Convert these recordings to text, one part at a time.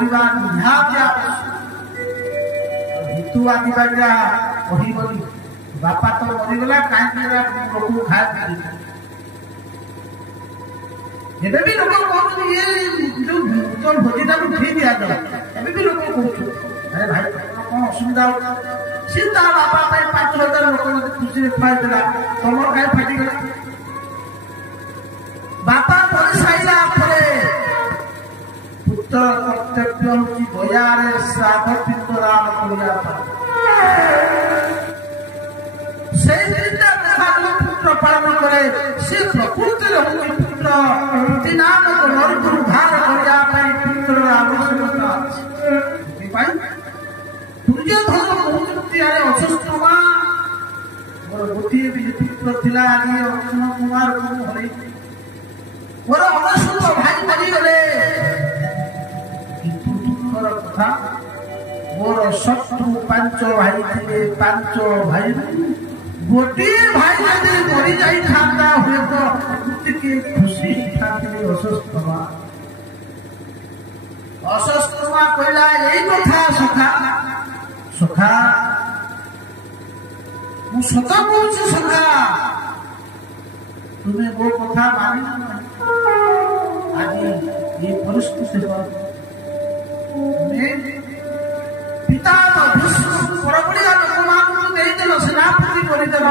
କରିବା ନିହାତି ଆବଶ୍ୟକ। ହିତୁ ଆଦିବାସୀରା କହିବନି ବାପା ତ ମରିଗଲା କାହିଁକି ଲୋକକୁ ଖାଇବା ଏବେ ବି ଲୋକ କହୁଛନ୍ତି ଇଏ ଯୋଉ ଭୋଜିଟାକୁ ଠିକ ଦିଆଯାଉ ଏବେ ବି ଲୋକ କହୁଛନ୍ତି ଆରେ ଭାଇ କଣ ଅସୁବିଧା ହଉଛି ସିଏ ତା ବାପା ପାଇଁ 5,000 ଲୋକ ମତେ ଖୁସିରେ ଖୁଆଇଥିଲା ତମର କାହିଁ ଫାଟିଗଲା। ବାପା ମରି ସାରିଲା ପରେ ପୁତ୍ର କର୍ତ୍ତବ୍ୟ ହଉଛି ଦୟାରେ ଶ୍ରାଦ୍ଧ ପିଣ୍ଡଦାନ କରିବା ପାଇଁ। ସେଇ ଦିନଟା ଦେଖାଗଲା ପୁତ୍ର ପାଳନ କରେ ସେ ପ୍ରକୃତିରେ ହଉଛି ପୁତ୍ର ନାମକ ନରକୁ ଉଦ୍ଧାର କରିବା ପାଇଁ ପୁତ୍ରର ଆବଶ୍ୟକତା ଅଛି। ସେଥିପାଇଁ ଦୁର୍ଯ୍ୟୋଧନ କହୁଛନ୍ତି ଆରେ ଅଶ୍ୱତ୍ଥାମା ମୋର ଗୋଟିଏ ବି ପୁତ୍ର ଥିଲା ଆଜି ଅର୍ଜୁନ କୁମାରକୁ ହରେଇ ମୋର 99 ଭାଇ ମରିଗଲେ କିନ୍ତୁ ଦୁଃଖର କଥା ମୋର ଶତ୍ରୁ 5 ଭାଇ ଥିଲେ 5 ଭାଇରୁ ଗୋଟିଏ ଭାଇ ଯଦି ମରି ଯାଇଥାନ୍ତା ହୁଏତ ଟିକେ ଖୁସି ହେଇଥାନ୍ତି। ଅଶ୍ୱତ୍ଥାମା କହିଲା ଏଇ କଥା ସଖା ସଖା ମୁଁ ସତ କହୁଛି ସଖା ତୁମେ ମୋ କଥା ମାନିବ ନାହିଁ। ଆଜି এই ପରିସ୍ଥିତି ତୁମେ ପିତା ପରବଳିଆ ଲୋକମାନଙ୍କୁ ଦେଇଦେଲ ସେନାପତି କରିଦେଲ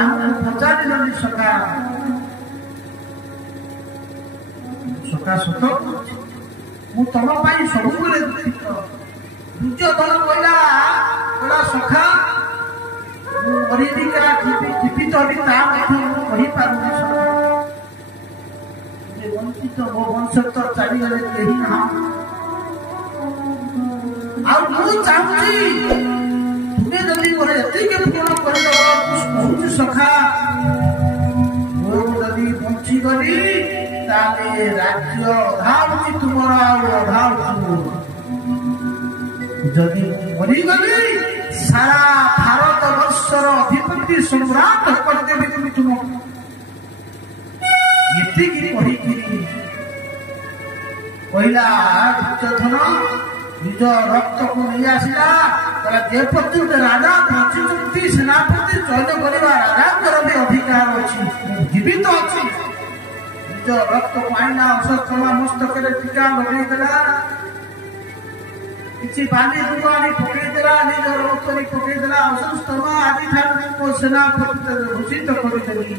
ଆମକୁ ପଚାରିଲନି ସଖା ସଖା ସତ ମୁଁ ତମ ପାଇଁ ସବୁବେଳେ ଦୁଃଖିତ। ଦୁର୍ଯ୍ୟୋଧନ କହିଲା ସଖା ମୁଁ ମରିବି ଜୀବିତ ବି ତା ମଧ୍ୟ ମୁଁ କହିପାରୁନି ସଖା ବଞ୍ଚିତ ମୋ ବଂଶ ତ ଚାଲିଗଲେ କେହି ନାହାନ୍ତି ଆଉ ମୁଁ ଚାହୁଁଛି ତୁମେ ଯଦି ମୋର ଏତିକି ପୂରଣ କରିଦେବ କହୁଛି ସଖା ମୁଁ ଯଦି ବଞ୍ଚିଗଲି ତାହେଲେ ରାଜ୍ୟ ଅଧା ହଉଛି ତୁମର ଆଉ ଅଧା ହଉଛି ଯଦି ମରିଗଲି ସାରା ଭାରତ ବର୍ଷର ଅଧିପତି ସମ୍ରାଟ କରିଦେବି তুমি ତୁମକୁ। ଏତିକି କହିକିରି କହିଲା ଦୁର୍ଯ୍ୟୋଧନ ନିଜ ରକ୍ତକୁ ନେଇ ଆସିଲା ଯେ ପର୍ଯ୍ୟନ୍ତ ରାଜା ବଞ୍ଚିଛନ୍ତି ସେନାପତି ଚୟନ କରିବା ରାଜାଙ୍କର ବି ଅଧିକାର ଅଛି ଜୀବିତ ଅଛି। ନିଜ ରକ୍ତକୁ ଆଣିଲା ଅଶ୍ୱତ୍ଥାମା ମସ୍ତକରେ ଟୀକା ଲଗେଇଦେଲା କିଛି ବାଲି ଦୁବ ଆଣି ପକେଇଦେଲା ନିଜର ଉପରେ ପକେଇଦେଲା ଅଶ୍ୱତ୍ଥାମା ଆଜିଠାରୁ ମୋ ସେନାପତି ଘୋଷିତ କରିଦେଲି।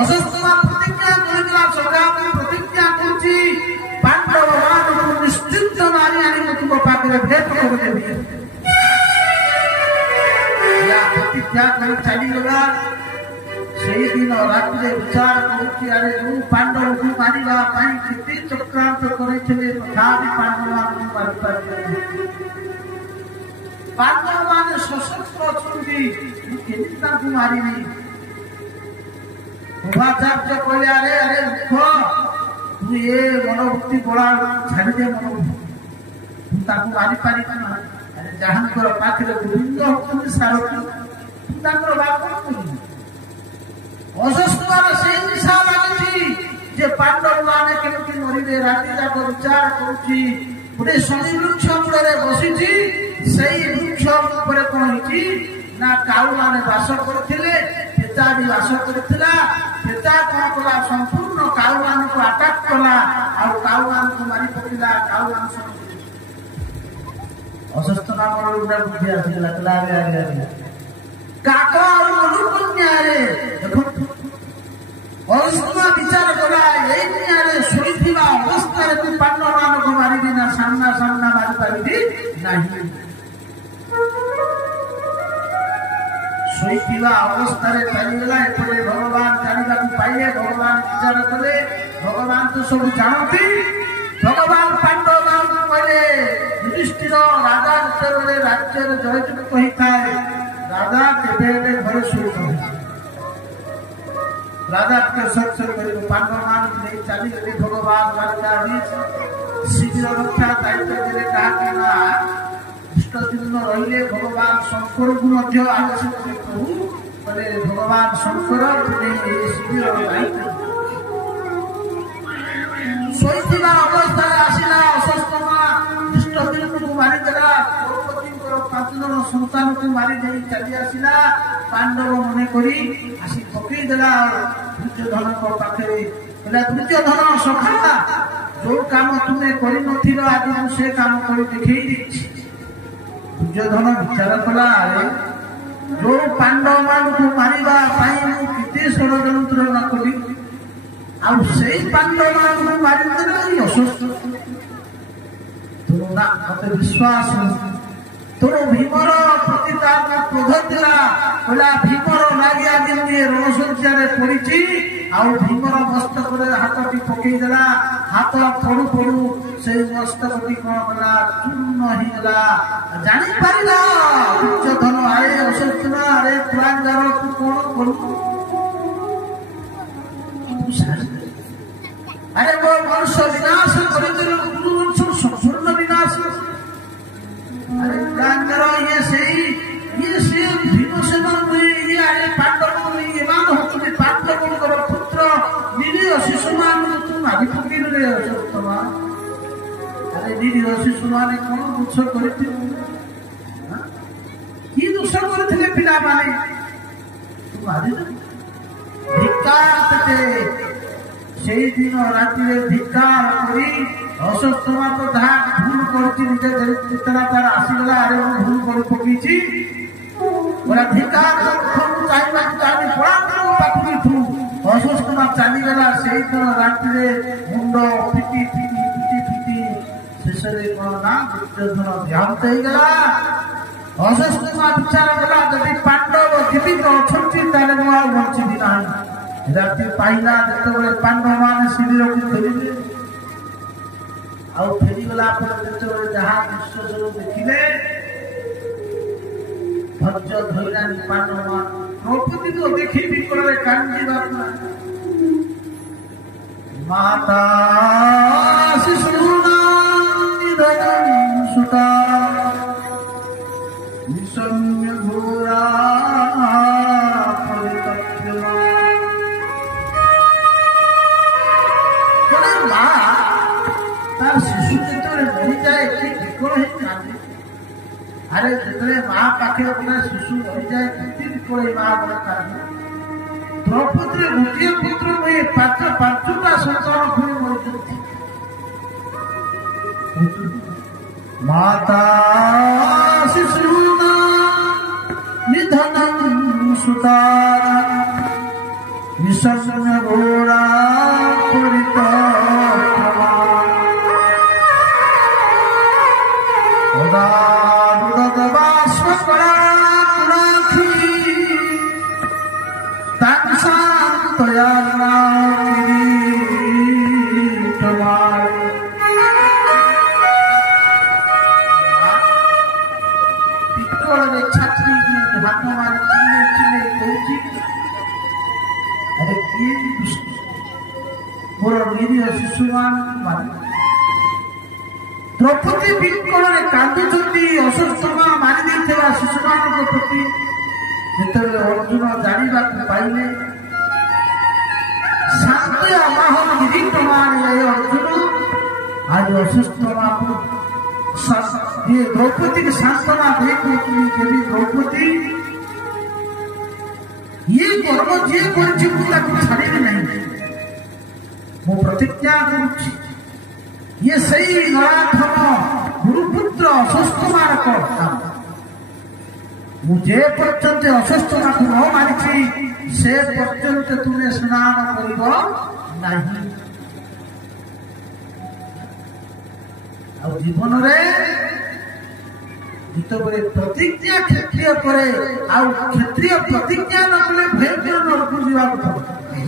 ଅଶ୍ୱତ୍ଥାମା ପ୍ରତିଜ୍ଞା କରିଦେଲା ସଖା ପ୍ରତିଜ୍ଞା କରୁଛି ପାଣ୍ଡବ ମାନଙ୍କୁ ନିଶ୍ଚିନ୍ତ ମାରି ଆଣି ତୁମ ପାଖରେ ଭେଟ କରିଦେବି। ପ୍ରତିଜ୍ଞା କରି ଚାଲିଗଲା। ସେଇଦିନ ରାତିରେ ବିଚାର କରୁଛି ଆରେ ଯୋଉ ପାଣ୍ଡବଙ୍କୁ ମାରିବା ପାଇଁ କେତେ ଚକ୍ରାନ୍ତ କରିଥିଲେ ତଥାପି ପାଣ୍ଡବମାନଙ୍କୁ ମାରିପାରିଲେ ପାଣ୍ଡବମାନେ ସଶସ୍ତ୍ର ଅଛନ୍ତି ମୁଁ କେମିତି ତାଙ୍କୁ ମାରିବି। ଉପାଚାର୍ଯ୍ୟ କହିଲେ ଆରେ ଆରେ ମୁଖ ତୁ ଏ ମନୋବୃତ୍ତି ବଳା ଛାଡ଼ିଦେ ମନୋବୃତ୍ତି ତୁ ତାକୁ ମାରିପାରିବୁ ନା। ଆରେ ଯାହାଙ୍କର ପାଖରେ ଗୋବିନ୍ଦ ହଉଛନ୍ତି ସାରଥୀ ତୁ ତାଙ୍କର ବାପ କରିବୁ। ଅଶ୍ୱତ୍ଥାମାର ସେଇ ନିଶା ଲାଗିଛି ଯେ ପାଣ୍ଡବମାନେ କେମିତି ମରିବେ ରାତି ଯାକ ବିଚାର କରୁଛି। ଗୋଟେ ଶନି ବୃକ୍ଷ ମୂଳରେ ବସିଛି ସେଇ ବୃକ୍ଷ ଉପରେ କଣ ହେଇଛି ନା କାଉମାନେ ବାସ କରୁଥିଲେ ପେଚା ବି ବାସ କରିଥିଲା। ପେଚା କଣ କଲା ସମ୍ପୂର୍ଣ୍ଣ କାଉମାନଙ୍କୁ ଆଟାକ କଲା ଆଉ କାଉମାନଙ୍କୁ ମାରି ପକେଇଲା। କାଉମାନ ଅଶ୍ୱତ୍ଥାମାର ଗୋଟେ ବୁଦ୍ଧି ଆସିଗଲା କାକ ଆଉ ମନୁକନ୍ୟାରେ ଦେଖନ୍ତୁ ଅଶ୍ୱତ୍ଥାମା ବିଚାର କଲା ଏଇ ଦୁନିଆରେ ଶୋଇଥିବା ଅବସ୍ଥାରେ ତୁ ପାଣ୍ଡବମାନଙ୍କୁ ମାରିବି ନା ସାମ୍ନା ସାମ୍ନା ମାରିପାରିବି ନାହିଁ। ଶୋଇଥିବା ଅବସ୍ଥାରେ ଚାଲିଗଲା। ଏପଟେ ଭଗବାନ ଜାଣିବାକୁ ପାଇଲେ ଭଗବାନ ବିଚାର କଲେ। ଭଗବାନ ତ ସବୁ ଜାଣନ୍ତି। ଭଗବାନ ପାଣ୍ଡବମାନଙ୍କୁ କହିଲେ ଯୁଧିଷ୍ଠିର ରାଜା ଯେତେବେଳେ ରାଜ୍ୟରେ ଜୟଯୁକ୍ତ ହେଇଥାଏ ରାଜା କେବେ ହେଲେ ଘରେ ଶୋଇଥାଏ। ରାଜା ଟିକେ ସତ୍ସଙ୍ଗ କରିବ ପାଣ୍ଡବମାନଙ୍କୁ ନେଇ ଚାଲିଗଲେ। ଭଗବାନ ଶିବିର ରକ୍ଷା ଦାୟିତ୍ୱ ଦେଲେ କାହାକୁ ନା ଦିନ ରହିଲେ ଭଗବାନ ଶଙ୍କରକୁ ମଧ୍ୟ ଆବଶ୍ୟକ କଲେ। ଭଗବାନ ଶଙ୍କର ଶିବିର ଦାୟିତ୍ୱ ଶୋଇଥିବା ଅବସ୍ଥାରେ ଆସିଲା ଅଶ୍ୱତ୍ଥାମା ଦୁର୍ଯୋଧନକୁ ମାରିଦେଲା, ଦ୍ରୌପଦୀଙ୍କର 5 ଜଣ ସନ୍ତାନକୁ ମାରି ଦେଇ ଚାଲି ଆସିଲା। ପାଣ୍ଡବ ମନେ କରି ଆସି ପକେଇଦେଲା ଦୁର୍ଯୋଧନଙ୍କ ପାଖରେ। କହିଲା, ଦୁର୍ଯୋଧନ ସଖା, ଯୋଉ କାମ ତୁମେ କରିନଥିଲ ଆଜି ମୁଁ ସେ କାମ କରି ଦେଖେଇ ଦେଇଛି। ଦୁର୍ଯୋଧନ ବିଚାର କଲା, ଆରେ ଯୋଉ ପାଣ୍ଡବ ମାନଙ୍କୁ ମାରିବା ପାଇଁ ମୁଁ କେତେ ଷଡ଼ଯନ୍ତ୍ର ନ କଲି, ଆଉ ସେଇ ପାଣ୍ଡବ ମାନଙ୍କୁ ମାରିଦେଲେ ଅସୁସ୍ଥ। ନା, ମତେ ବିଶ୍ୱାସ ତୋର ଭୀମର ପ୍ରତି ତାର କ୍ରୋଧ ଥିଲା। କହିଲା, ଭୀମର ଲାଗି ଆଜି ମୁଁ ରଣସଜ୍ଜାରେ ପଡିଛି। ଆଉ ଭୀମର ମସ୍ତକରେ ହାତଟି ପକେଇଦେଲା। ହାତ ପଡୁ ପଡୁ ସେଇ ମସ୍ତକଟି କଣ କଲା, ଚୂର୍ଣ୍ଣ ହେଇଗଲା। ଜାଣିପାରିଲା ଦୁର୍ଯୋଧନ, ଆରେ ଅସୁସ୍ଥ, ଆରେ ତୁଳାଙ୍ଗାର ତୁ କଣ କରୁ? ଆରେ ମୋ ବଂଶ ବିନାଶ କରିଦେଲୁ, ଗୁରୁ ବଂଶ ସମ୍ପୂର୍ଣ୍ଣ ବିନାଶ। ଆରେ ତୁଳାଙ୍ଗାର ଇଏ ସେ ଭୀମସେନ ଇଏ ଆରେ ପାଣ୍ଡବ ଏମାନେ ହଉଛନ୍ତି ପାଣ୍ଡବଙ୍କର ପୁତ୍ର, ନିରୀହ ଶିଶୁମାନଙ୍କୁ ତୁ ମାରି ପକେଇଲୁ ରେ ଅସତ୍ୟମା। ଆରେ ନିରୀହ ଶିଶୁମାନେ କଣ ଦୋଷ କରିଥିଲେ? କି ଦୋଷ କରିଥିଲେ ପିଲାମାନେ? ତୁ ମାରିଦେଲୁ। ଧିକ୍କାର ତେତେ। ସେଇଦିନ ରାତିରେ ଧିକ୍କାର କରି ଅସତ୍ୟମା ତ ଯାହା ଭୁଲ କରୁଛି ନିଜେ ଚିନ୍ତାରା ତାର ଆସିଗଲା, ଆରେ ମୁଁ ଭୁଲ କରି ପକେଇଛି। ଧିକ୍କାର ଚାହିଁବାକୁ ଚାହିଁ ପଳାନ୍ତୁ ପାଖରୁ ଅସତ୍ୟମା ଚାଲିଗଲା। ସେଇଦିନ ରାତିରେ ମୁଣ୍ଡ ପିଟି ପିଟି ପିଟି ପିଟି ଶେଷରେ କଣ ନା ଦୁର୍ଯୋଧନ ଦେହାନ୍ତ ହେଇଗଲା। ଅସତ୍ୟମା ବିଚାର କଲା, ଯଦି ପାଣ୍ଡବ ଜୀବିତ ଅଛନ୍ତି ତାହେଲେ ମୁଁ ଆଉ ବଞ୍ଚିବି ନାହିଁ। ରାତି ପାଇଲା ଯେତେବେଳେ ପାଣ୍ଡବମାନେ ଶିବିରକୁ ଫେରିଲେ, ଆଉ ଫେରିଗଲା ପରେ ଯେତେବେଳେ ଯାହା ଦୃଶ୍ୟ ସବୁ ଦେଖିଲେ, ଧୈର୍ଯ୍ୟ ଧଇଲାନି ପାଣ୍ଡବମାନେ। ଦ୍ରୌପଦୀକୁ ଦେଖି ବିକଳରେ କାନ୍ଦିବାକୁ ମାତା ଶିଶୁନା ସୁତା ନିସମ୍ୟ ଘୋରା ତାର ଶିଶୁ ଯେତେବେଳେ ମରିଯାଏ କି ବିକଳ ହେଇ କାନ୍ଦେ। ଆରେ ଯେତେବେଳେ ମା ପାଖରେ ପୁରା ଶିଶୁ ମରିଯାଏ କେତେ ବିକଳ ହେଇ ମା ବଳେ କାନ୍ଦେ। ଦ୍ରୌପଦୀରେ ଗୋଟିଏ ପୁତ୍ର ନୁହେଁ, ପାଞ୍ଚଟା ସନ୍ତାନ ପୁଣି ମରିଛନ୍ତି। ମାତା ଶିଶୁନା ନିଧନଂ ସୁତା ନିସମ୍ୟ ଘୋରା ପରିତକ୍ରମା ବିକଳରେ ଛାତ୍ରୀ ହାତ ମାରି ଚିଲେଇ ଚିଲେଇ କହୁଛି, ଆରେ କିଏ ମୋର ନିରୀହ ଶିଶୁମାନଙ୍କୁ ମାରି। ଦ୍ରୌପଦୀ ବିକଳରେ କାନ୍ଦୁଛନ୍ତି ଅସତ୍ୟମା ମାରି ଦେଇଥିବା ଶିଶୁମାନଙ୍କ ପ୍ରତି। ଯେତେବେଳେ ଅର୍ଜୁନ ଜାଣିବାକୁ ପାଇଲେ, ଶାନ୍ତି ଆବାହନ ନିରୀକ୍ଷମାନ ଅର୍ଜୁନ ଆଜି ଅସତ୍ୟମାକୁ ଦ୍ରୌପଦୀକୁ ସାନ୍ତ୍ୱନା ଦେଇ କହୁଛନ୍ତି, ଦେବୀ ଦ୍ରୌପଦୀ ଇଏ କର୍ମ ଯିଏ କରିଛି ମୁଁ ତାକୁ ଛାଡ଼ିବି ନାହିଁ। ମୁଁ ପ୍ରତିଜ୍ଞା କରୁଛି, ଇଏ ସେଇ ନରାଧମ ଗୁରୁପୁତ୍ର ଅସତ୍ୟମାର କର୍ତ୍ତା। ମୁଁ ଯେ ପର୍ଯ୍ୟନ୍ତ ଅସତ୍ୟମାକୁ ନ ମାରିଛି ସେ ପର୍ଯ୍ୟନ୍ତ ତୁମେ ସ୍ନାନ କରିବ ନାହିଁ। ଆଉ ଜୀବନରେ ଯେତେବେଳେ ପ୍ରତିଜ୍ଞା କ୍ଷତ୍ରିୟ କରେ, ଆଉ କ୍ଷତ୍ରିୟ ପ୍ରତିଜ୍ଞା ନ କଲେ ଭୟଙ୍କର ନରକୁ ଯିବାକୁ ପଡେ।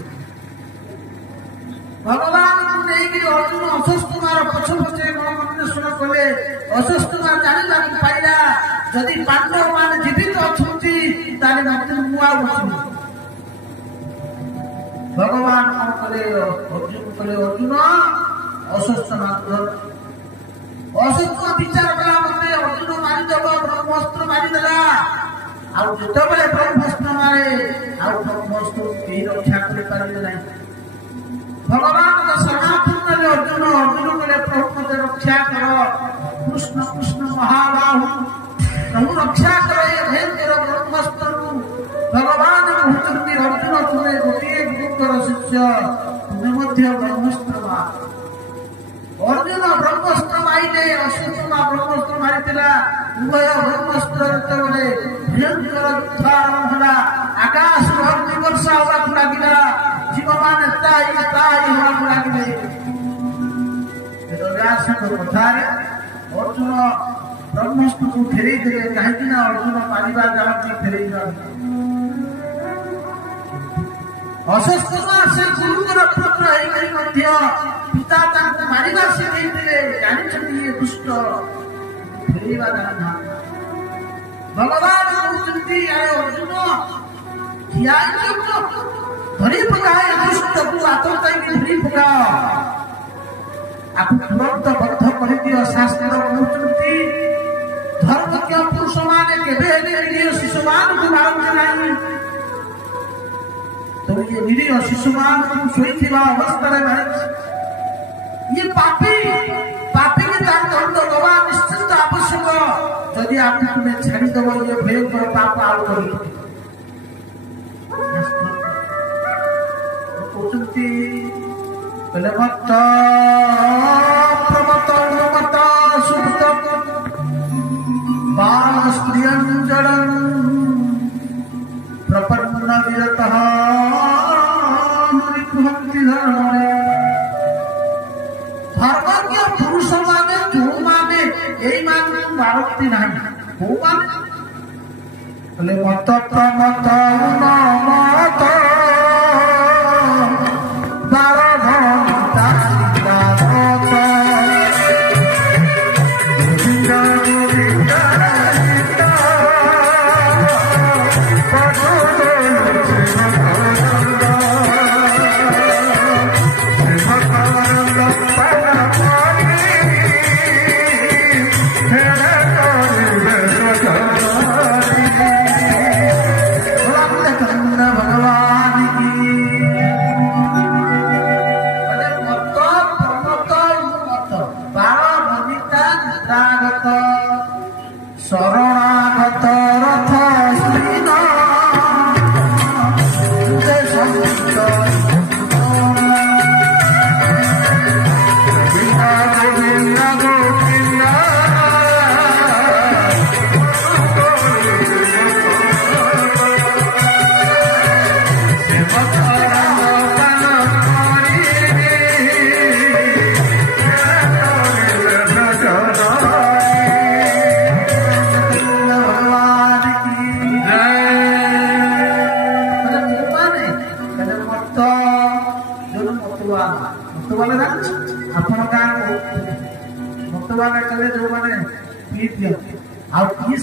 ଭଗବାନଙ୍କୁ ନେଇକି ଅର୍ଜୁନ ଅସତ୍ୟମାର ପଛ ପଛେ ମନୋନ୍ୱେଷଣ କଲେ। ଅସତ୍ୟମା ଜାଣିବାକୁ ପାଇଲା, ଯଦି ପାଣ୍ଡବ ମାନେ ଜୀବିତ ଅଛନ୍ତି ତାହେଲେ ମତେ ମୁଁ ଆଉ ବସିବି। ଭଗବାନ କଣ କଲେ, ଅର୍ଜୁନ କଲେ, ଅର୍ଜୁନ ଅସତ୍ୟମା ଅସତ୍ୟ ବିଚାର କଲା, ମତେ ଅର୍ଜୁନ ମାରିଦେବ, ବ୍ରହ୍ମାସ୍ତ୍ର ମାରିଦେଲା। ଆଉ ଯେତେବେଳେ ବ୍ରହ୍ମାସ୍ତ୍ର ମାରେ, ଆଉ ବ୍ରହ୍ମାସ୍ତ୍ର କେହି ରକ୍ଷା କରିପାରିବେ ନାହିଁ। ଭଗବାନଙ୍କ ଶରଣାପନ୍ନରେ ଅର୍ଜୁନ କଲେ, ପ୍ରଭୁ ମତେ ରକ୍ଷା କର। कृष्ण कृष्ण महाबाहु प्रभु रक्षा करे भयंकर ब्रह्मास्त्र भगवान कहते अर्जुन तुम्हें गोटे गुरुकर शिष्य तुम्हें मध्य ब्रह्मास्त्र अर्जुन ब्रह्मास्त्र मारे अश्वत्थामा ब्रह्मास्त्र मारी उभय ब्रह्मास्त्र जिते भयंकर युद्ध आरंभ है आकाश अग्नि वर्षा होगा लगे जीव मान लगे कथार अर्जुन ब्रह्मास्त्र को फेरे देले कहीं अर्जुन मारिबा जाती फेरे अशस्त्र से गुरुवर पुत्र पिता मारिबा से जानी दुष्ट फेरवा जाना भगवान कहते अर्जुन धरी पकाए दुष्ट को आतंक धरी पकाओ आपको तुरंत बद्ध कर दियो शास्त्र कहते धर्मज्ञ पुरुष माने केवे शिशु मान को मारते नहीं तो ये निरीह शिशु मान को शोईथिबा अवस्था ये पापी पापी के दंड दवा निश्चित आवश्यक यदि आप तुम्हें छाड़ीदेव ये भयंकर पाप आउ कहते मत प्रमत मत सुत बाल स्त्रियंजन प्रपन्न विरतः धर्मज्ञ पुरुष माने जो माने यही मान मारती नहीं वो माने मत प्रमत मत शरणागत रथ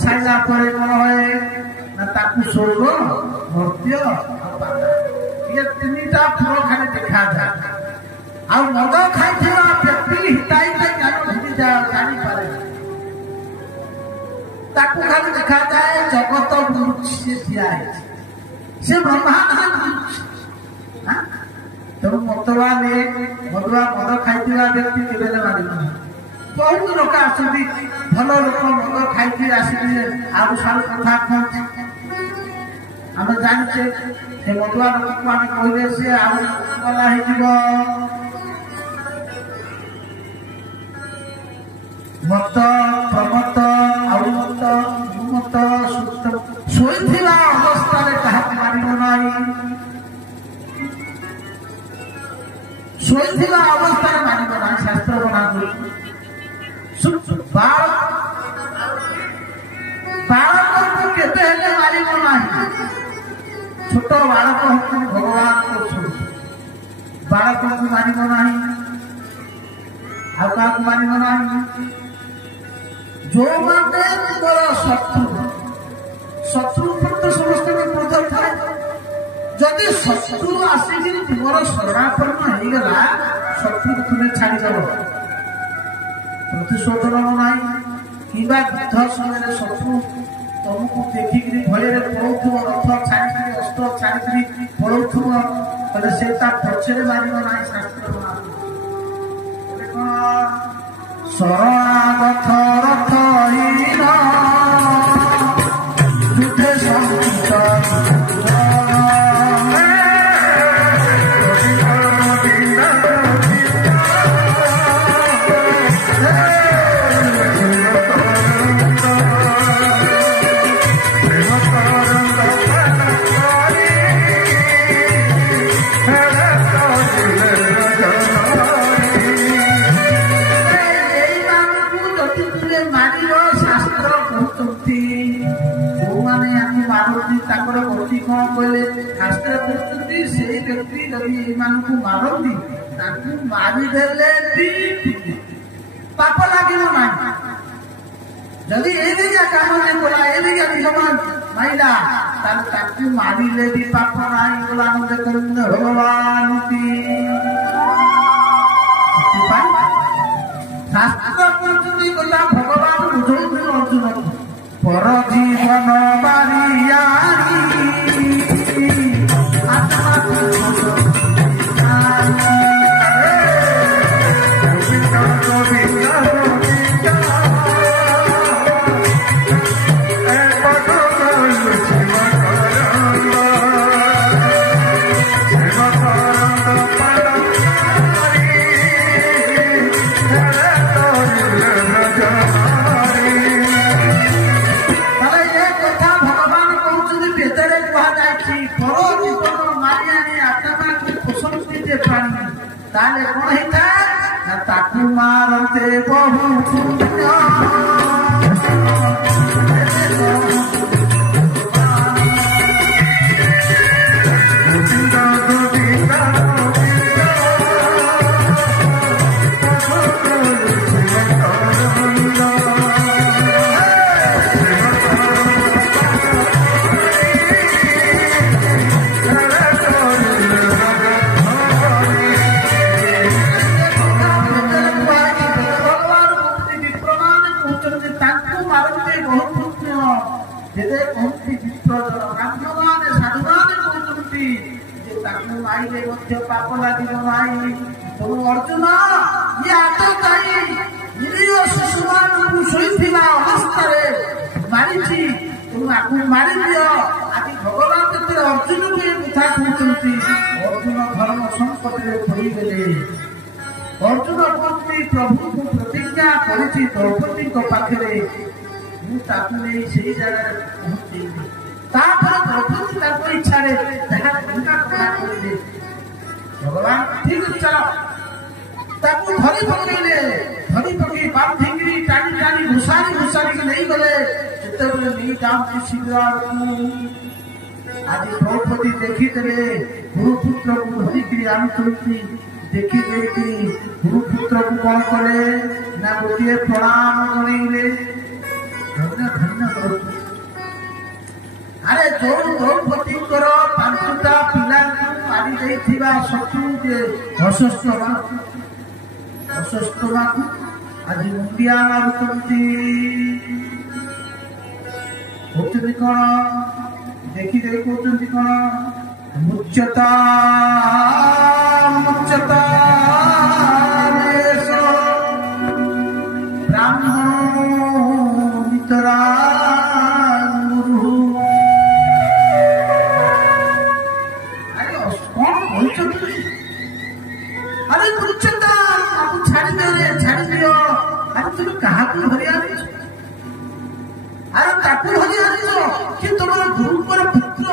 साइला पर कौन है ना ताकू स्वर्ग मर्त्य ये तीनटा फल खाली देखा जाए आ मद खाई व्यक्ति हिताहित ज्ञान भूमि जानी पारे ताकू खाली देखा जाए जगत से ठिया से ब्रह्मांड तेणु मतवा मदुआ मद खाई व्यक्ति केवे मारे बहुत लोक आसती भल लोक मद खाई आसिले आउ साल कथा कहते आम जाचे से मदुआ लोक को आम कहले सी आला मत प्रमत आउमत मत सुत शोईथिबा अवस्था क्या मारिब नहीं शोईथिबा अवस्था मारिब ना शास्त्र बना बालक को केते हेले मारिब नहीं छोट बालक हूँ भगवान को बालक को मारिब नहीं आउ मारिब नहीं जो माने तुम शत्रु शत्रु तो समस्त क्रोध थाए जदि शत्रु आसिक तुम शरणापन्न हो गला शत्रु को तुम्हें छाड़ीदेव प्रतिशोधन ना कि युद्ध समय शत्रु तुमको देखिक भय पड़ो रथ छाड़ी अस्त्र छाड़ी पड़ो से पछरे मार ना शास्त्र ଶରଣାଗତ ରଥହୀନ ଯୁଦ୍ଧେ ସଂକିତ ତାଙ୍କର ଗତି କଣ କହିଲେ ଶାସ୍ତ୍ର କରୁଛନ୍ତି ସେଇ ବ୍ୟକ୍ତି ଯଦି ଏମାନଙ୍କୁ ମାରନ୍ତି ତାଙ୍କୁ ମାରିଦେଲେ ବି ପାପ ଲାଗିବ ନାହିଁ। ଯଦି ଏଦିକା କାମ ନ କଲା ଏଦିକା ସମାନ ମାଇଲା ତାହେଲେ ତାଙ୍କୁ ମାରିଲେ ବି ପାପ ନାହିଁ ଗଲାନ ଦେଖନ୍ତୁ ଭଗବାନ ସେଥିପାଇଁ ଶାସ୍ତ୍ର କରୁଛନ୍ତି ଗଲା ଭଗବାନ ବୁଝଉଛନ୍ତି ଅର୍ଜୁନକୁ ପର ଜୀବନ ବାରିୟାରୀ ଆତ୍ମା ତାହେଲେ କଣ ହେଇଥାଏ ନା ତାକୁ ମାରନ୍ତେ ବହୁ ପୁଣ୍ୟ ପାପ ଲାଗିବ ନାହିଁ। ତେଣୁ ଅର୍ଜୁନ ଇଏ ଆତତାୟୀ ନିରୀହ ଶିଶୁମାନଙ୍କୁ ଶୋଇଥିବା ଅବସ୍ଥାରେ ମାରିଛି ତେଣୁ ଆକୁ ମାରିଦିଅ। ଆଜି ଭଗବାନ ଯେତେବେଳେ ଅର୍ଜୁନକୁ ଏ କଥା କହୁଛନ୍ତି ଅର୍ଜୁନ ଧର୍ମ ସଂକଟରେ ପଡ଼ିଗଲେ। ଅର୍ଜୁନ କହୁଛି ପ୍ରଭୁଙ୍କୁ ପ୍ରତିଜ୍ଞା କରିଛି ଦ୍ରୌପଦୀଙ୍କ ପାଖରେ ମୁଁ ତାକୁ ନେଇ ସେଇ ଜାଗାରେ ପହଞ୍ଚେଇବି। ତାପରେ ଦ୍ରୌପଦୀ ତାଙ୍କ ଇଚ୍ଛାରେ ଯାହା ଚିନ୍ତା କରିଲେ ଭଗବାନ ଠିକ ଚାଲ ତାକୁ ଧରି ପକେଇଲେ। ଧରି ପକେଇ ବାନ୍ଧିକିରି ଟାଣି ଟାଣି ଘୁଷାରିକି ନେଇଗଲେ। ଯେତେବେଳେ ନେଇ ଯାଉଛି ଶୀଘ୍ର ଆଜି ଦ୍ରୌପଦୀ ଦେଖିଦେଲେ ଗୁରୁପୁତ୍ରକୁ ଧରିକିରି ଆଣୁଛନ୍ତି। ଦେଖି ଦେଇକିରି ଗୁରୁପୁତ୍ରକୁ କଣ କଲେ ନା ଗୋଟିଏ ପ୍ରଣାମ ଜଣେଇଲେ। ଧନ୍ୟ ଧନ୍ୟ ଦ୍ରୌପଦୀ। ଆରେ ଯୋଉ ଦ୍ରୌପଦୀଙ୍କର 5ଟା ପିଲାଙ୍କୁ ମାରି ଦେଇଥିବା ଶତ୍ରୁ ଯେ ଅଶ୍ୱତ୍ଥାମାକୁ ଆଜି ମୁଣ୍ଡିଆ ମାରୁଛନ୍ତି। କହୁଛନ୍ତି କଣ ଦେଖିଦେଇ କହୁଛନ୍ତି କଣ ମୁଚ୍ୟତା ବ୍ରାହ୍ମଣ ମିତରା ଆରେ ମୁଚ୍ୟତା ତାକୁ ଛାଡ଼ିଦିଅ। ଆରେ ତୁମେ କାହାକୁ ଧରି ଆଣିଛ? ଆରେ ତାକୁ ଧରି ଆଣିଛ କି ତମର ଗୁରୁଙ୍କର ପୁତ୍ର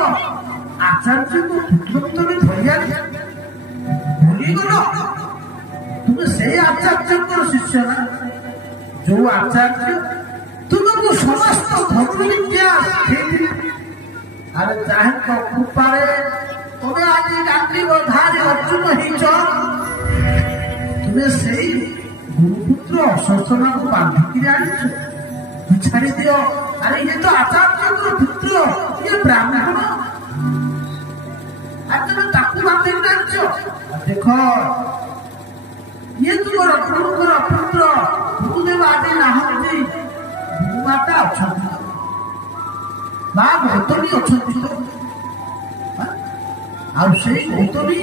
ଆଚାର୍ଯ୍ୟଙ୍କ ପୁତ୍ରକୁ ତମେ ଧରି ଆଣିଛ? ଭୁଲିଗଲ ତୁମେ ସେଇ ଆଚାର୍ଯ୍ୟଙ୍କର ଶିଷ୍ୟ ନା ଯୋଉ ଆଚାର୍ଯ୍ୟ ତୁମକୁ ସମସ୍ତ ଧର୍ମ ବିଦ୍ୟା ଶିଖେଇଥିଲେ। ଆରେ ଯାହାଙ୍କ କୃପାରେ ତମେ ଆଜି ଗାନ୍ଧୀବ ଧାରି ଅର୍ଜୁନ ହେଇଛ। ତୁମେ ସେଇ ଗୁରୁପୁତ୍ର ଅଶ୍ୱତ୍ଥାମାକୁ ବାନ୍ଧିକିରି ଆଣିଛ। ଛାଡ଼ି ଦିଅ। ଆରେ ଇଏ ତ ଆଚାର୍ଯ୍ୟଙ୍କର ପୁତ୍ର, ଇଏ ବ୍ରାହ୍ମଣ। ଆରେ ତମେ ତାକୁ ବାନ୍ଧିକି ଆଣିଛ। ଦେଖ ଇଏ ତୁମର ଗୁରୁଙ୍କର ପୁତ୍ର। ଗୁରୁଦେବ ଆଜି ନାହାନ୍ତି, ଗୁରୁମାତା ଅଛନ୍ତି, ମା ଗୌତମୀ ଅଛନ୍ତି। ଆଉ ସେଇ ଗୌତମୀ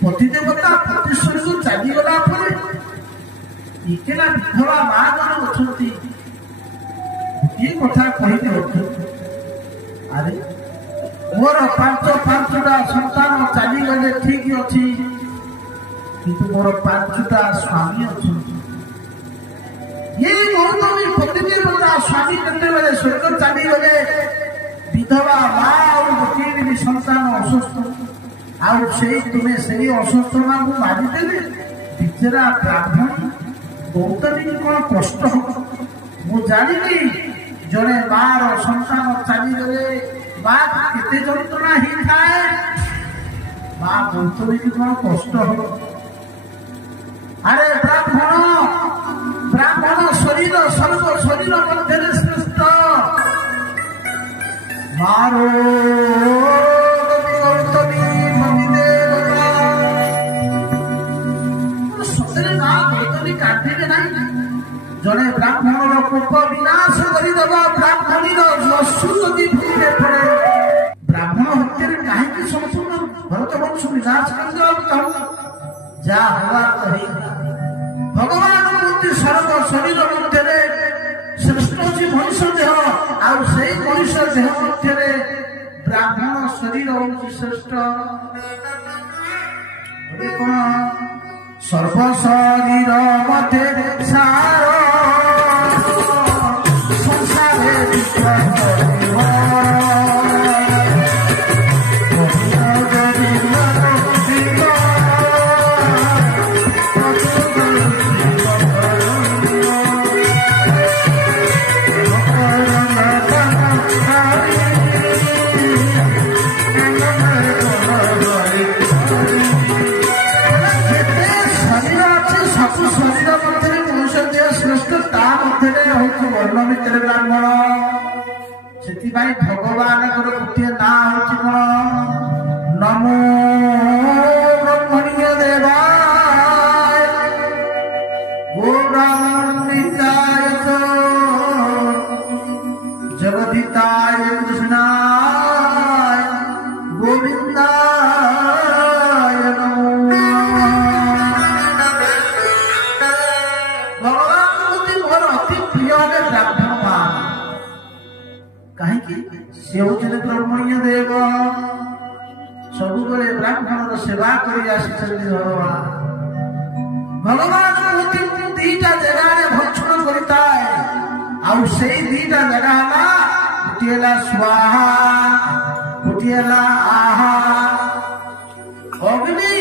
ପତି ଦେବତା ପ୍ରତିଶ୍ୱରକୁ ଚାଲିଗଲା ପରେ ଏକେଲା ବିଧବା ମା ଜଣେ ଅଛନ୍ତି ଏ କଥା କହିଲେ ଆରେ ମୋର ପାଞ୍ଚଟା ସନ୍ତାନ ଚାଲିଗଲେ ଠିକ ଅଛି, କିନ୍ତୁ ମୋର 5ଟା ସ୍ୱାମୀ ଅଛନ୍ତି। ଏଇ ଗୌତମୀ ପ୍ରତିଦେବତା ସ୍ୱାମୀ କେତେବେଳେ ସ୍ୱର୍ଗ ଚାଲିଗଲେ, ବିଧବା ମା ଆଉ ଗୋଟିଏ ବି ସନ୍ତାନ ଅସୁସ୍ଥ, ଆଉ ତୁମେ ସେଇ ଅସୁସ୍ଥ ମାଙ୍କୁ ମାରିଦେଲେ। ବିଚରା ବ୍ରାହ୍ମଣ ଗୌତମୀ କଣ କଷ୍ଟ ହବ। ମୁଁ ଜାଣିନି ଜଣେ ମାର ସନ୍ତାନ ଚାଲିଗଲେ ମା କେତେ ଯନ୍ତ୍ରଣା ହେଇଥାଏ, ମା ଗୌତମୀକୁ କଣ କଷ୍ଟ ହବ। ଆରେ ବ୍ରାହ୍ମଣ ଶରୀର ସର୍ବ ଶରୀର ମଧ୍ୟରେ ଶ୍ରେଷ୍ଠ। ମାରୋ ଗୌତମୀ ସତରେ ମା ଗୌତମୀ କାନ୍ଦିବେ ନାହିଁ। ଜଣେ ବ୍ରାହ୍ମଣର କୋପ ବିନାଶ କରିଦେବ। ବ୍ରାହ୍ମଣୀର ଯଶୁ ଯଦି ଭୂମିରେ ପଡେ, ବ୍ରାହ୍ମଣ ହତ୍ୟାରେ କାହିଁକି ସମ୍ପୂର୍ଣ୍ଣ ଭରତ ବଂଶ ବିନାଶ କରିଦେବାକୁ ଚାହୁଁ? ଯାହା ହବାର ହେଇଗଲା। ଭଗବାନ କହନ୍ତି ସର୍ବ ଶରୀର ମଧ୍ୟରେ ଶ୍ରେଷ୍ଠ ଅଛି ମଣିଷ ଦେହ, ଆଉ ସେଇ ମଣିଷ ଦେହ ମଧ୍ୟରେ ବ୍ରାହ୍ମଣ ଶରୀର ହଉଛି ଶ୍ରେଷ୍ଠ। କଣ ସର୍ବ ଶରୀର ମଧ୍ୟରେ ସାର ସଂସାରେ ଭିତରେ ବ୍ରାହ୍ମଣ। ସେଥିପାଇଁ ଭଗବାନଙ୍କର ଗୋଟିଏ ନାଁ ହଉଛି କଣ? ନମୋ ବ୍ରହ୍ମଣ୍ୟ ଦେବାୟ ଗୋବ୍ରାହ୍ମଣିତାୟ ଜଗଦିତାୟ କୃଷ୍ଣାୟ ଗୋବିନ୍ଦାୟ ନମୋ। କାହିଁକି? ସେ ହଉଛନ୍ତି ବ୍ରହ୍ମଣ୍ୟ ଦେବ। ସବୁବେଳେ ବ୍ରାହ୍ମଣର ସେବା କରି ଆସିଛନ୍ତି ଭଗବାନ। ଭଗବାନ ଦିଟା ଜାଗାରେ ଭକ୍ଷଣ କରିଥାଏ, ଆଉ ସେଇ ଦିଟା ଜାଗା ହେଲା, ଗୋଟିଏ ହେଲା ସ୍ୱାହା, ଗୋଟିଏ ହେଲା ଆହା। ଅଗ୍ନି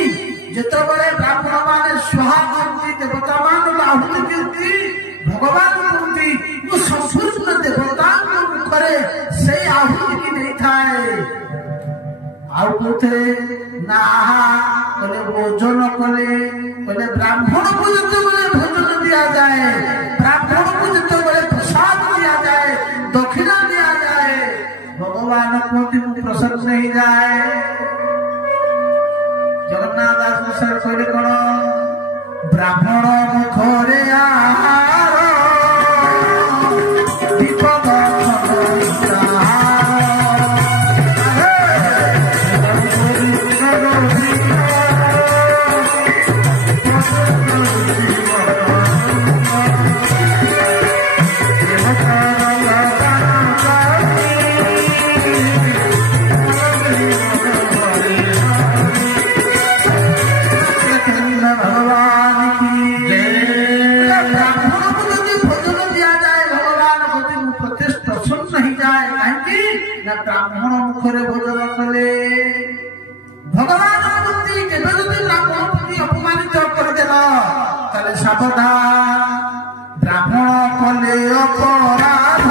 ଯେତେବେଳେ ବ୍ରାହ୍ମଣ ମାନେ ସ୍ୱାହା କରନ୍ତି, ଦେବତା ମାନଙ୍କୁ ଆହୁତି ଦିଅନ୍ତି, ଭଗବାନ କୁହନ୍ତି ମୁଁ ସମ୍ପୂର୍ଣ୍ଣ ଦେବତାଙ୍କ ମୁଖରେ ସେଇ ଆହୁତିକି ନେଇଥାଏ। ଆଉ କୋଉଥିରେ ନା କଲେ ଭୋଜନ କଲେ, କହିଲେ ବ୍ରାହ୍ମଣକୁ ଯେତେବେଳେ ଭୋଜନ ଦିଆଯାଏ, ବ୍ରାହ୍ମଣକୁ ଯେତେବେଳେ ପ୍ରସାଦ ଦିଆଯାଏ, ଦକ୍ଷିଣା ଦିଆଯାଏ, ଭଗବାନ କୁହନ୍ତି ମୁଁ ପ୍ରସନ୍ନ ହେଇଯାଏ। ଜଗନ୍ନାଥ ଦାସ ବିଷୟରେ କହିଲେ କଣ? ବ୍ରାହ୍ମଣ ମୁଖରେ ଆହାର ବିପଦ ବ୍ରାହ୍ମଣ ମୁଖରେ ଭୋଜନ କଲେ। ଭଗବାନ ପ୍ରତି କେବେ ଯଦି ବ୍ରାହ୍ମଣ ପ୍ରତି ଅପମାନିତ କରିଦେଲ, ତାହେଲେ ସାବଧାନ, ବ୍ରାହ୍ମଣ କଲେ ଅପରାଧ।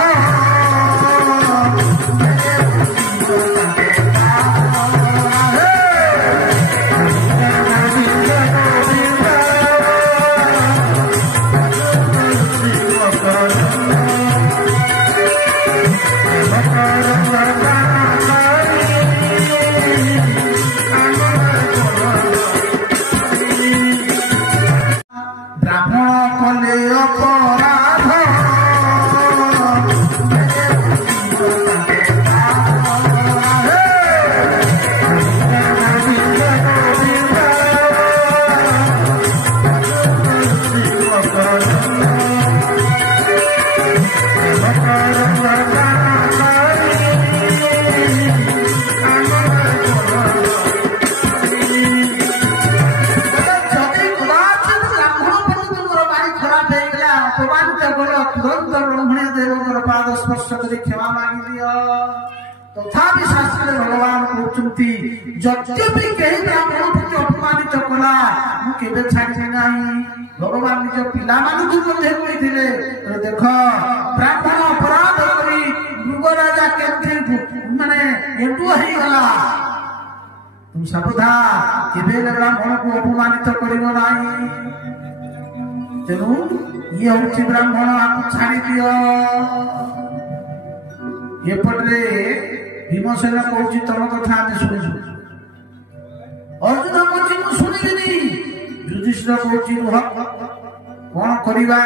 ବ୍ରାହ୍ମଣ शास्त्र भगवान कहते यद्यपि कहीं ब्राह्मण प्रति अपमानित कला मुझे छाड़ी ना भगवान निज पिला देख ब्राह्मण अपराध करी मृगराजा केमती माने एंटु गला तुम सावधान केबे ब्राह्मण को अपमानित करिवो नाही तेणु ये हूँ ब्राह्मण आपको छाड़ी दियो एपटे भीमसेन कहूँ तम कथा आम शुणु अर्जुन कहूँ शुणिबिनी युधिष्ठिर कहूँ रुह कौन करवा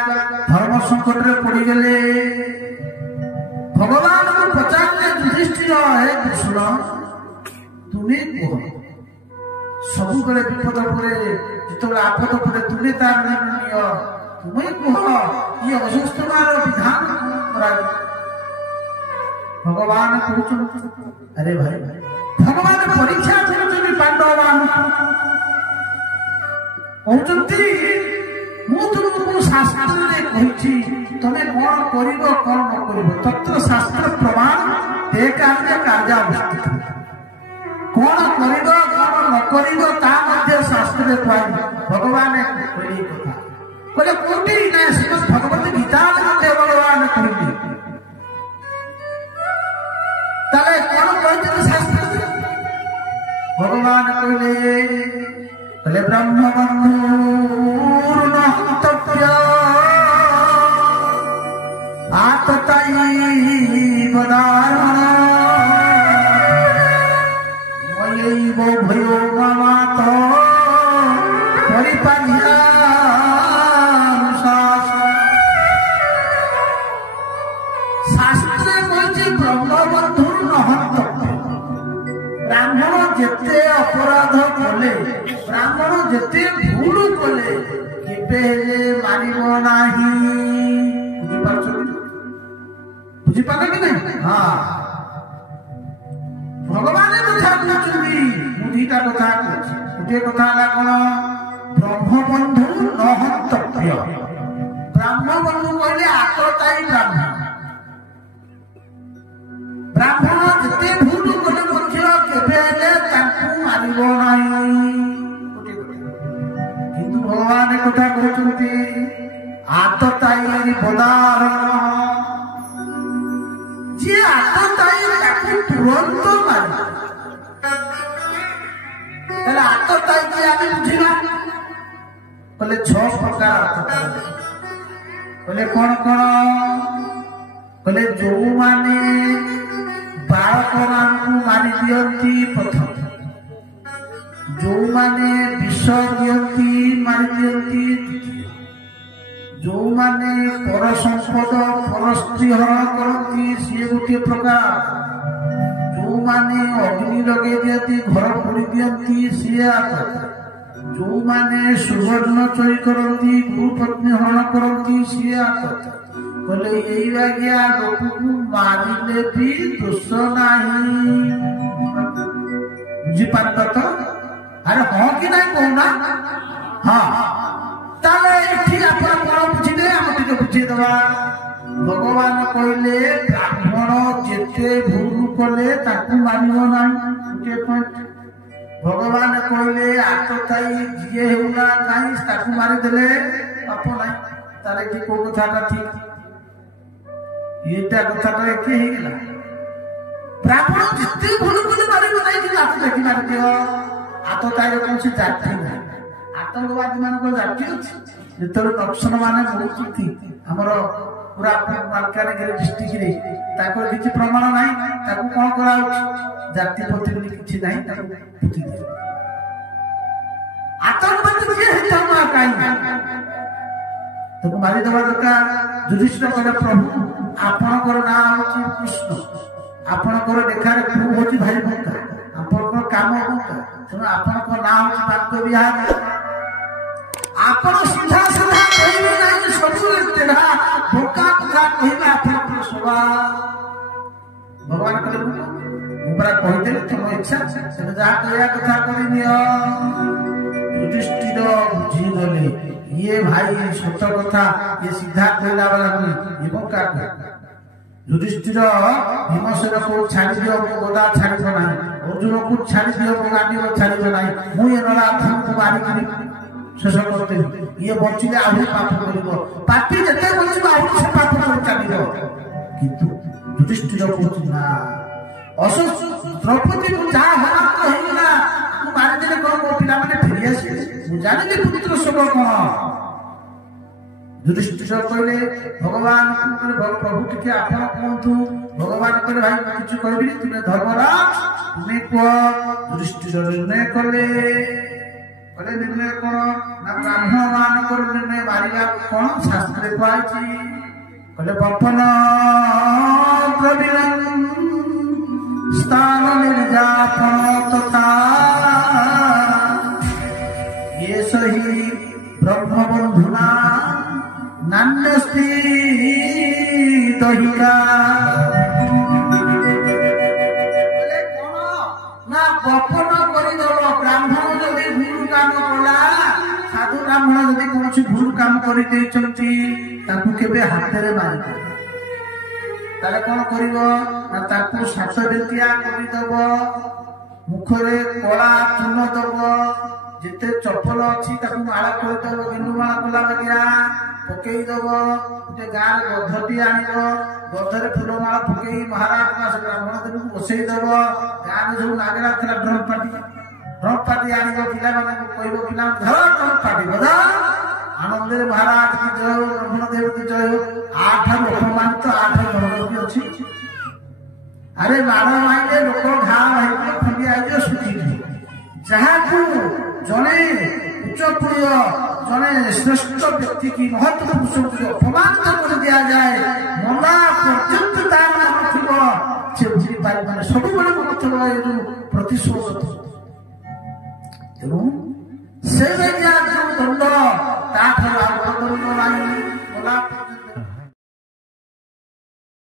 धर्म संकट में पड़गले भगवान को पचारे युधिष्ठिर हे कृष्ण तुम्हें कह सब बेले विपद पर जो आपद पर तुम्हें तार निय तुम्हें कह ये असुस्थमार विधान भगवान कहते अरे भाई भगवान परीक्षा कर पांडव कहते तुमको शास्त्र कही तुम्हें कौन कर कौन न कर तत्र शास्त्र प्रमाण ते कार्य कार्यावस्थित कौन कर कौन न कर शास्त्र भगवान कथा बोले कोटी ना श्रीमद भगवत गीता भगवान कहते ताले कौन कहते शास्त्र भगवान कहले ब्रह्म बंधुर्न हन्तव्य आतताई वदारण मयैव भयो ममात परिपाल्य ब्राह्मण जेते अपराध कले ब्राह्मण जेते भूल कले केबे मारिबो नाही बुझी पाले कि नहीं हाँ भगवान कथा कहते बुझीटा कथा गोटे कथा कौन ब्रह्म बंधु न हन्तव्य ब्राह्मण बंधु कहले आतताई ब्राह्मण ब्राह्मण जिते भूल कले मारिब किंतु भगवान कथा कहते आतताई बदारण जी आतताई तुरंत मार आतताई की आम बुझा बोले 6 प्रकार बोले कौन कौन बोले जो माने बालक मान मारी दियंती प्रथम जो माने विष दियंती मारी दियंती द्वितीय जो माने पर संपद पर स्त्री हरण करती सी गोटे प्रकार जो माने अग्नि लगे दियंती घर पोड़ी दियंती सी आतत जो माने सुवर्ण चोरी करती गुरुपत्नी हरण करती सी आतत बोले यही आज्ञा लोक को मारिले भी दोष नहीं बुझीपार तो अरे हाँ कि नहीं कहना हाँ ताले बुझे आम टे बुझेदवा भगवान कहले ब्राह्मण जेते भूल कले मारिब ना गोटे पॉइंट भगवान कहले आतताई जी होना नहीं मारिदेले पाप ना तार ये कौ कथा ठीक ये कथा ब्राह्मण जिते भूल कले मारिब नहीं हाथ देखी मार दियो आतताई कौन सी जाति ना आतंकवादी मान जाति अच्छी जो नक्सल मान बोलती आमर पूरा मालकानगिरी डिस्ट्रिक्ट किसी प्रमाण ना कौन कर जाति प्रति बोली किसी ना आतंकवादी कहीं मारिदेवा दरकार युधिष्ठिर कहले प्रभु आपणकर ना हूँ कृष्ण आपणकर देखार प्रभु हूँ भाई भंगा आपणकर काम भंगा तेणु आपणकर ना हूँ पार्थ विहार आपण सीधा सीधा कहबे ना सब तेढ़ा भोका कथा कहबे आपन स्वभाव भगवान कहले मुबरा कहते तुम इच्छा से जा कहया कथा करि नियो युधिष्ठिर बुझी गले ये भाई सत कथा ये सीधा कहला वाला नहीं ये भोका ଯୁଧିଷ୍ଠିର ଭୀମସେନକୁ ଛାଡ଼ିଦିଅ, ମୋ ଗଦା ଛାଡ଼ିବ ନାହିଁ, ଅର୍ଜୁନକୁ ଛାଡ଼ିଦିଅ, ମୋ ଗାଣ୍ଡୀବ ଛାଡ଼ିବ ନାହିଁ, ମୁଁ ଏ ନରାଧମକୁ ମାରିକିରି ଶେଷ କରିଦେବି। ଇଏ ବଞ୍ଚିଲେ ଆହୁରି ପାପ କରିବ, ପାପି ଯେତେ ବଞ୍ଚିବ ଆହୁରି ସେ ପାପ କରି ଚାଲିବ। କିନ୍ତୁ ଯୁଧିଷ୍ଠିର କହୁଛି ନା, ଦ୍ରୌପଦୀକୁ ଯାହା ହରାନ୍ତ ହେଇଗଲା ମୁଁ ମାରିଦେଲେ କଣ ମୋ ପିଲାମାନେ ଫେରିଆସିବେ? ମୁଁ ଜାଣିଲି ପୁତ୍ର ଶୋକ କଣ। ଯୁଧିଷ୍ଠିର କହିଲେ ଭଗବାନ ପ୍ରଭୁ ଟିକେ ଆପଣ କୁହନ୍ତୁ। ଭଗବାନ କହିଲେ ଭାଇ ମୁଁ କିଛି କହିବିନି, ତୁମେ ଧର୍ମରାଜ ତୁମେ କୁହ। ଯୁଧିଷ୍ଠିର ନିର୍ଣ୍ଣୟ କଲେ। ନିର୍ଣ୍ଣୟ କଣ ନା ବ୍ରାହ୍ମଣ ମାନଙ୍କର ନିର୍ଣ୍ଣୟ ମାରିବା କଣ ଶାସ୍ତ୍ରରେ କୁହାଯାଇଛି। କହିଲେ ବପନ ଦ୍ରବିଣଂ ସ୍ଥାନ ନିର୍ଯାପନ ତଥା ये सही ब्रह्मबंधुना नान्यस्ति दहिरा। ना बपन करदेव ब्राह्मण जदि भूल काम कला, साधु ब्राह्मण जदि कौन भूल काम कर हाथ मार ताले कौन कर सात बेतिया करदेव, मुखरे कला चून दब, जिते चपल अच्छी माड़ करदेव, गेंडुमाला कला बागिया पकईदेव। गोटे गाँव गधटी आनब, गधरे फुलमाला पकई महाराज ब्राह्मण देव को बसईदेव। गाँव जो नागरा था ड्रम पार्टी आनब, पिला कह पिला धर ड्रम पार्टी बजा आनंद महाराज की जय हो, ब्राह्मण देव की जय हो। 8 अपमानित 8 नरक भी अच्छी। अरे बाण माइले लोक घा भाई खंडिया सुखी जहाँ जड़े उच्चप्रिय जड़े श्रेष्ठ व्यक्ति की महत्व पुरुष को अपमानित कर दिया जाए, मना पर्यंत तार से बुझी पारे सब बड़े प्रतिशोध। तेणु